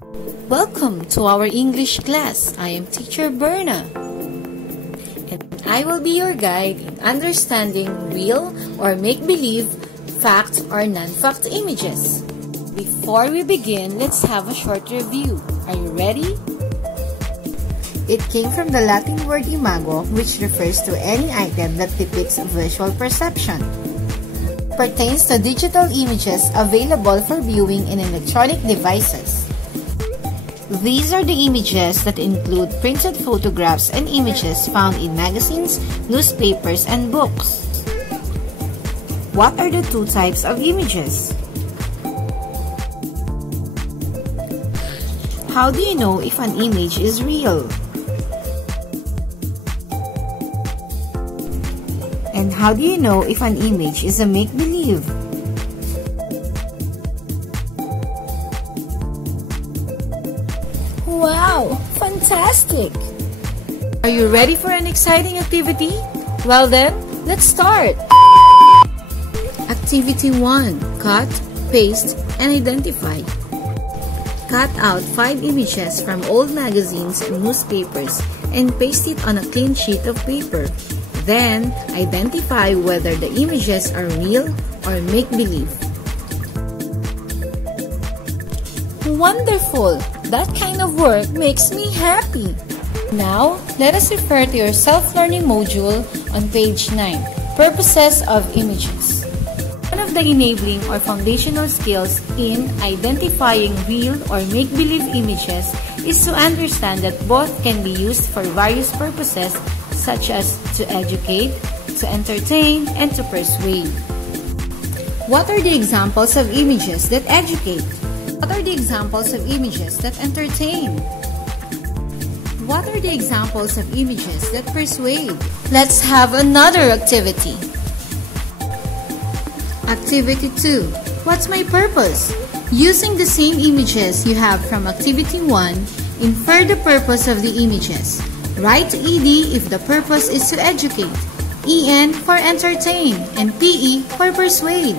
Welcome to our English class. I am Teacher Berna, and I will be your guide in understanding real or make-believe fact or non-fact images. Before we begin, let's have a short review. Are you ready? It came from the Latin word imago, which refers to any item that depicts visual perception. It pertains to digital images available for viewing in electronic devices. These are the images that include printed photographs and images found in magazines, newspapers, and books. What are the two types of images? How do you know if an image is real? And how do you know if an image is a make-believe? Wow! Fantastic! Are you ready for an exciting activity? Well then, let's start! Activity 1. Cut, paste, and identify. Cut out 5 images from old magazines and newspapers and paste it on a clean sheet of paper. Then, identify whether the images are real or make-believe. Wonderful! That kind of work makes me happy. Now, let us refer to your self-learning module on page 9, Purposes of Images. One of the enabling or foundational skills in identifying real or make-believe images is to understand that both can be used for various purposes such as to educate, to entertain, and to persuade. What are the examples of images that educate? What are the examples of images that entertain? What are the examples of images that persuade? Let's have another activity. Activity 2. What's my purpose? Using the same images you have from Activity 1, infer the purpose of the images. Write ED if the purpose is to educate, EN for entertain, and PE for persuade.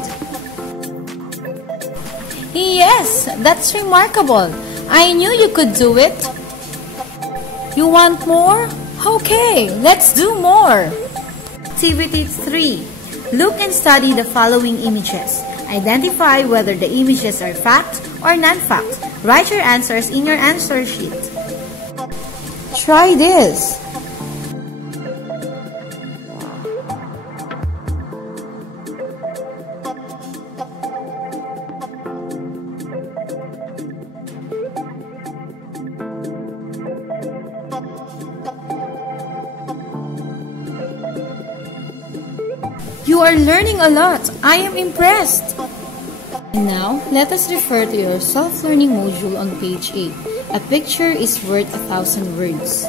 Yes, that's remarkable. I knew you could do it. You want more? Okay, let's do more. Activity 3. Look and study the following images. Identify whether the images are fact or non-fact. Write your answers in your answer sheet. Try this. You are learning a lot. I am impressed. And now, let us refer to your self-learning module on page 8. A picture is worth 1,000 words.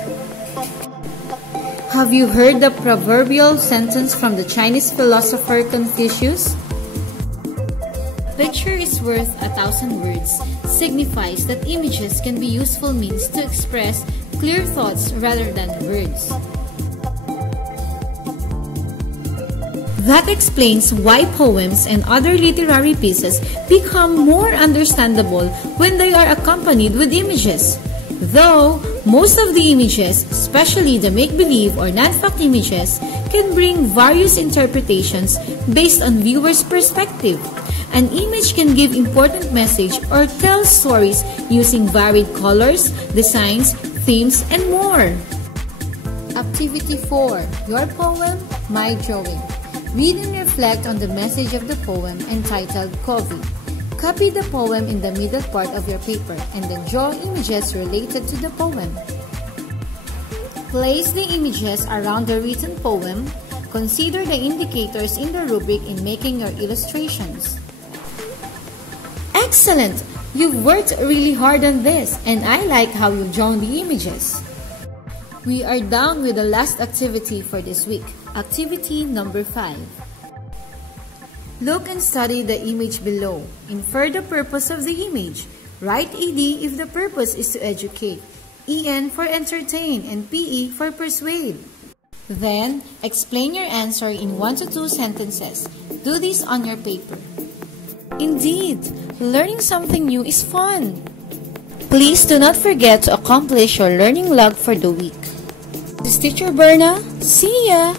Have you heard the proverbial sentence from the Chinese philosopher Confucius? A picture is worth 1,000 words signifies that images can be useful means to express clear thoughts rather than words. That explains why poems and other literary pieces become more understandable when they are accompanied with images. Though, most of the images, especially the make-believe or non-fact images, can bring various interpretations based on viewers' perspective. An image can give important message or tell stories using varied colors, designs, themes, and more. Activity 4. Your poem, my drawing. Read and reflect on the message of the poem entitled Covey. Copy the poem in the middle part of your paper and then draw images related to the poem. Place the images around the written poem. Consider the indicators in the rubric in making your illustrations. Excellent! You've worked really hard on this, and I like how you've drawn the images. We are done with the last activity for this week. Activity number 5. Look and study the image below. Infer the purpose of the image. Write ED if the purpose is to educate, EN for entertain, and PE for persuade. Then, explain your answer in 1 to 2 sentences. Do this on your paper. Indeed, learning something new is fun. Please do not forget to accomplish your learning log for the week. This is Teacher Berna. See ya!